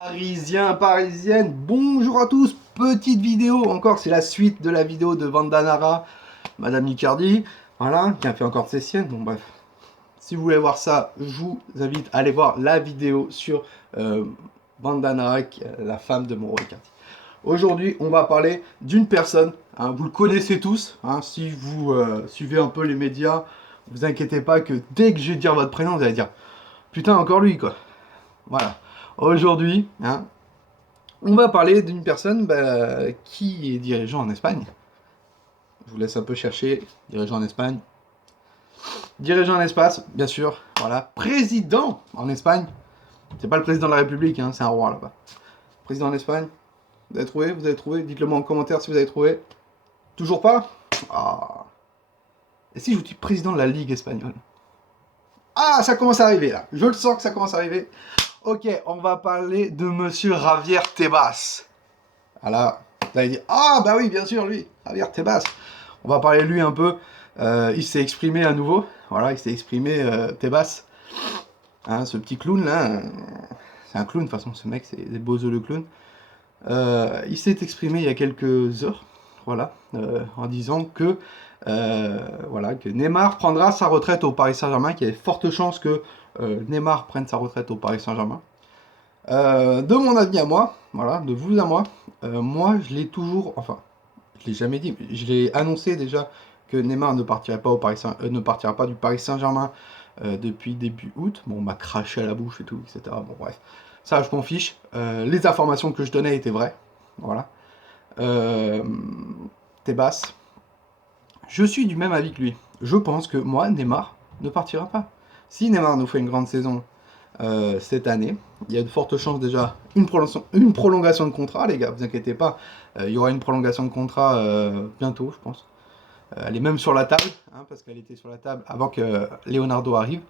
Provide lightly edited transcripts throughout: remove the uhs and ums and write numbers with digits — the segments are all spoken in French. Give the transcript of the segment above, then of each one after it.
Parisiens, parisiennes, bonjour à tous, petite vidéo, encore c'est la suite de la vidéo de Vandanara, Madame Icardi, voilà, qui a fait encore de ses siennes, bon bref. Si vous voulez voir ça, je vous invite à aller voir la vidéo sur Vandanara, la femme de Mauro Icardi. Aujourd'hui, on va parler d'une personne, hein, vous le connaissez tous, hein, si vous suivez un peu les médias, vous inquiétez pas que dès que je vais dire votre prénom, vous allez dire « Putain, encore lui, quoi ». Voilà. Aujourd'hui, hein, on va parler d'une personne qui est dirigeant en Espagne. Je vous laisse un peu chercher. Dirigeant en Espagne. Dirigeant en espace, bien sûr. Voilà. Président en Espagne. C'est pas le président de la République, hein, c'est un roi là-bas. Président en Espagne. Vous avez trouvé? Vous avez trouvé? Dites-le moi en commentaire si vous avez trouvé. Toujours pas? Ah. Et si je vous dis président de la Ligue espagnole? Ah, ça commence à arriver là. Je le sens que ça commence à arriver. Ok, on va parler de Monsieur Javier Tebas. Voilà. Vous allez dire, ah bah oui, bien sûr, lui, Javier Tebas. On va parler de lui un peu. Il s'est exprimé à nouveau. Voilà, il s'est exprimé, Tebas. Hein, ce petit clown là. C'est un clown, de toute façon, ce mec, c'est des beaux œufs le clown. Il s'est exprimé il y a quelques heures. Voilà. En disant que, voilà, que Neymar prendra sa retraite au Paris Saint-Germain, qu'il y a de fortes chances que Neymar prenne sa retraite au Paris Saint-Germain. De mon avis à moi, voilà, de vous à moi, moi je l'ai toujours, enfin, je l'ai jamais dit, je l'ai annoncé déjà que Neymar ne partirait pas, ne partira pas du Paris Saint-Germain depuis début août. Bon, on m'a craché à la bouche et tout, etc. Bon, bref, ça je m'en fiche. Les informations que je donnais étaient vraies, voilà. Tebas, je suis du même avis que lui. Je pense que moi, Neymar ne partira pas. Si Neymar nous fait une grande saison cette année. Il y a de fortes chances déjà une prolongation de contrat, les gars, vous inquiétez pas. Il y aura une prolongation de contrat bientôt, je pense. Elle est même sur la table, hein, parce qu'elle était sur la table avant que Leonardo arrive.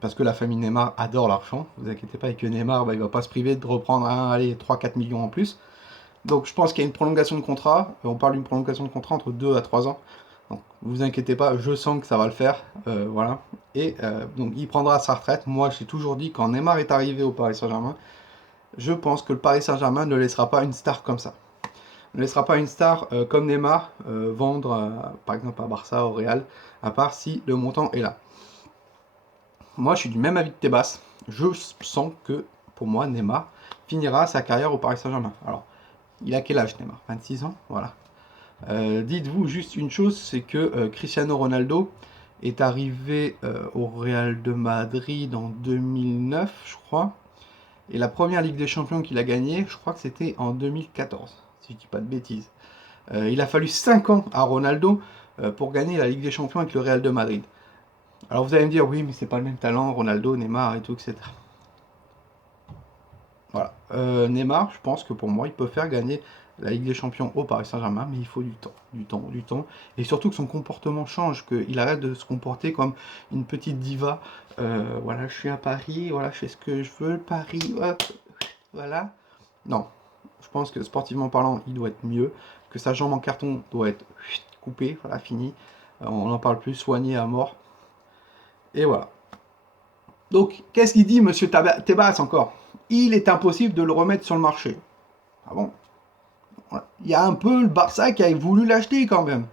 Parce que la famille Neymar adore l'argent, vous inquiétez pas, et que Neymar, il va pas se priver de reprendre 3-4 millions en plus. Donc je pense qu'il y a une prolongation de contrat. On parle d'une prolongation de contrat entre 2 à 3 ans. Donc, vous inquiétez pas, je sens que ça va le faire. Voilà. Et donc, il prendra sa retraite. Moi, j'ai toujours dit, quand Neymar est arrivé au Paris Saint-Germain, je pense que le Paris Saint-Germain ne laissera pas une star comme ça. Ne laissera pas une star comme Neymar vendre, par exemple, à Barça, au Real, à part si le montant est là. Moi, je suis du même avis que Tebas. Je sens que, pour moi, Neymar finira sa carrière au Paris Saint-Germain. Alors, il a quel âge, Neymar? 26 ans? Voilà. Dites-vous juste une chose, c'est que Cristiano Ronaldo est arrivé au Real de Madrid en 2009, je crois. Et la première Ligue des Champions qu'il a gagnée, je crois que c'était en 2014, si je dis pas de bêtises. Il a fallu 5 ans à Ronaldo pour gagner la Ligue des Champions avec le Real de Madrid. Alors vous allez me dire, oui, mais c'est pas le même talent, Ronaldo, Neymar et tout, etc. Voilà. Neymar, je pense que pour moi, il peut faire gagner la Ligue des Champions au Paris Saint-Germain, mais il faut du temps, du temps, du temps. Et surtout que son comportement change, qu'il arrête de se comporter comme une petite diva. Voilà, je suis à Paris, voilà, je fais ce que je veux, Paris, hop, voilà. Non, je pense que sportivement parlant, il doit être mieux, que sa jambe en carton doit être coupée, voilà, fini. On n'en parle plus, soigné à mort. Et voilà. Donc, qu'est-ce qu'il dit, monsieur Tebas, encore? Il est impossible de le remettre sur le marché. Ah bon? Il y a un peu le Barça qui a voulu l'acheter quand même.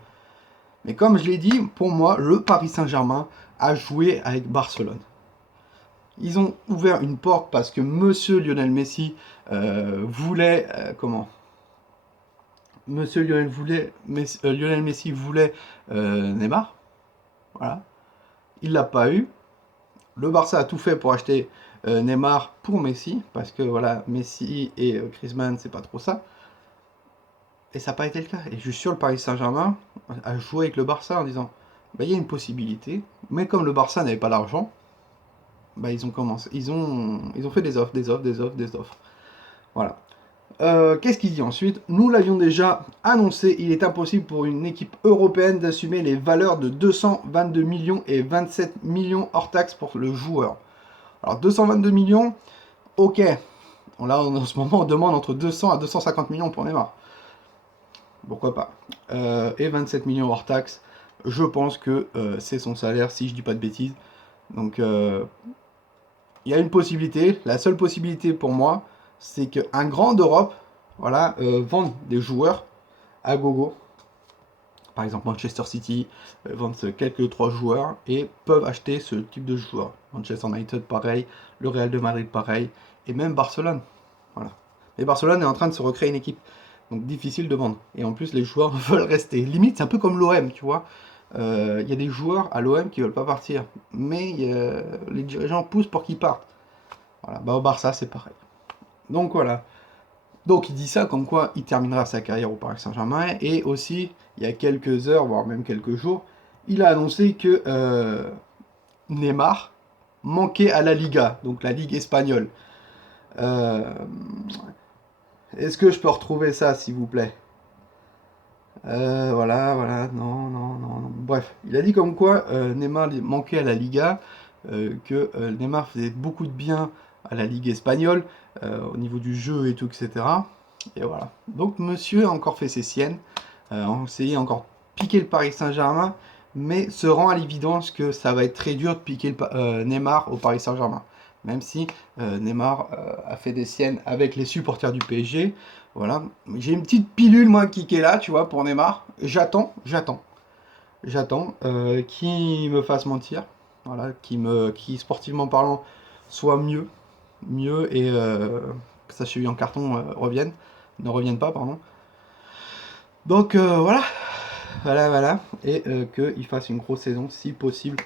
Mais comme je l'ai dit, pour moi, le Paris Saint-Germain a joué avec Barcelone. Ils ont ouvert une porte parce que monsieur Lionel Messi voulait... comment? Monsieur Lionel Messi voulait Neymar. Voilà. Il l'a pas eu. Le Barça a tout fait pour acheter Neymar pour Messi, parce que voilà, Messi et Griezmann, c'est pas trop ça. Et ça n'a pas été le cas. Et je suis sûr, le Paris Saint-Germain a joué avec le Barça en disant, bah, il y a une possibilité, mais comme le Barça n'avait pas l'argent, bah, ils ont commencé, ils ont fait des offres, des offres, des offres, des offres. Voilà. Qu'est-ce qu'il dit ensuite? Nous l'avions déjà annoncé, il est impossible pour une équipe européenne d'assumer les valeurs de 222 millions et 27 millions hors taxes pour le joueur. Alors 222 millions, ok. Là, en ce moment, on demande entre 200 à 250 millions pour Neymar. Pourquoi pas. Et 27 millions hors taxes, je pense que c'est son salaire, si je dis pas de bêtises. Donc, il y a une possibilité, la seule possibilité pour moi, c'est qu'un grand d'Europe, voilà, vende des joueurs à gogo. Par exemple, Manchester City vendent quelques 3 joueurs et peuvent acheter ce type de joueurs. Manchester United, pareil. Le Real de Madrid, pareil. Et même Barcelone. Voilà. Mais Barcelone est en train de se recréer une équipe. Donc difficile de vendre. Et en plus, les joueurs veulent rester. Limite, c'est un peu comme l'OM, tu vois. Il y a des joueurs à l'OM qui veulent pas partir. Mais les dirigeants poussent pour qu'ils partent. Voilà. Bah, au Barça, c'est pareil. Donc voilà. Donc il dit ça comme quoi il terminera sa carrière au Paris Saint-Germain. Et aussi, il y a quelques heures, voire même quelques jours, il a annoncé que Neymar manquait à la Liga, donc la Ligue espagnole. Euh, Est-ce que je peux retrouver ça, s'il vous plaît? Voilà, non, non, non, non. Bref, il a dit comme quoi Neymar manquait à la Liga, que Neymar faisait beaucoup de bien à la Ligue espagnole, au niveau du jeu et tout, etc. Et voilà. Donc monsieur a encore fait ses siennes, a essayé encore piquer le Paris Saint-Germain, mais se rend à l'évidence que ça va être très dur de piquer Neymar au Paris Saint-Germain. Même si Neymar a fait des siennes avec les supporters du PSG. Voilà. J'ai une petite pilule, moi, qui est là, tu vois, pour Neymar. J'attends qui me fasse mentir. Voilà, qui sportivement parlant soit mieux et que sa cheville en carton ne revienne pas, pardon. Donc voilà, et qu'il fasse une grosse saison si possible.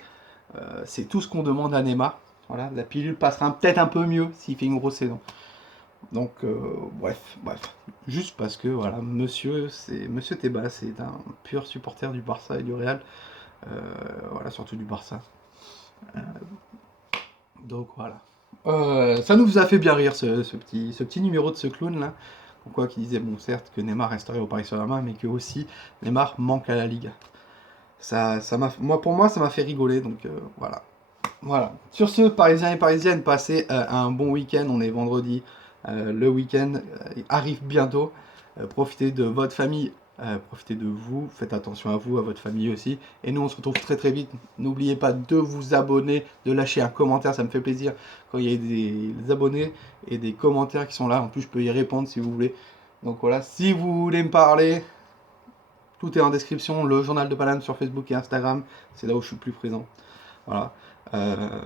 C'est tout ce qu'on demande à Neymar. Voilà, la pilule passera peut-être un peu mieux s'il fait une grosse saison. Donc bref, juste parce que voilà, Monsieur Teba, c'est un pur supporter du Barça et du Real. Voilà, surtout du Barça. Donc voilà. Ça nous a fait bien rire ce petit numéro de ce clown là. Pourquoi qui disait, bon certes, que Neymar resterait au Paris Saint-Germain, mais que aussi Neymar manque à la Liga. Pour moi, ça m'a fait rigoler, donc voilà. Voilà. Sur ce, Parisiens et Parisiennes, passez un bon week-end. On est vendredi. Le week-end arrive bientôt. Profitez de votre famille. Profitez de vous. Faites attention à vous, à votre famille aussi. Et nous, on se retrouve très très vite. N'oubliez pas de vous abonner, de lâcher un commentaire. Ça me fait plaisir quand il y a des abonnés et des commentaires qui sont là. En plus, je peux y répondre si vous voulez. Donc voilà, si vous voulez me parler, tout est en description. Le journal de Palane sur Facebook et Instagram. C'est là où je suis plus présent. Voilà.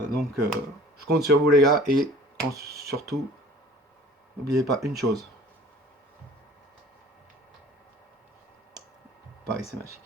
Donc, je compte sur vous, les gars. Et surtout, n'oubliez pas une chose. Paris, c'est magique.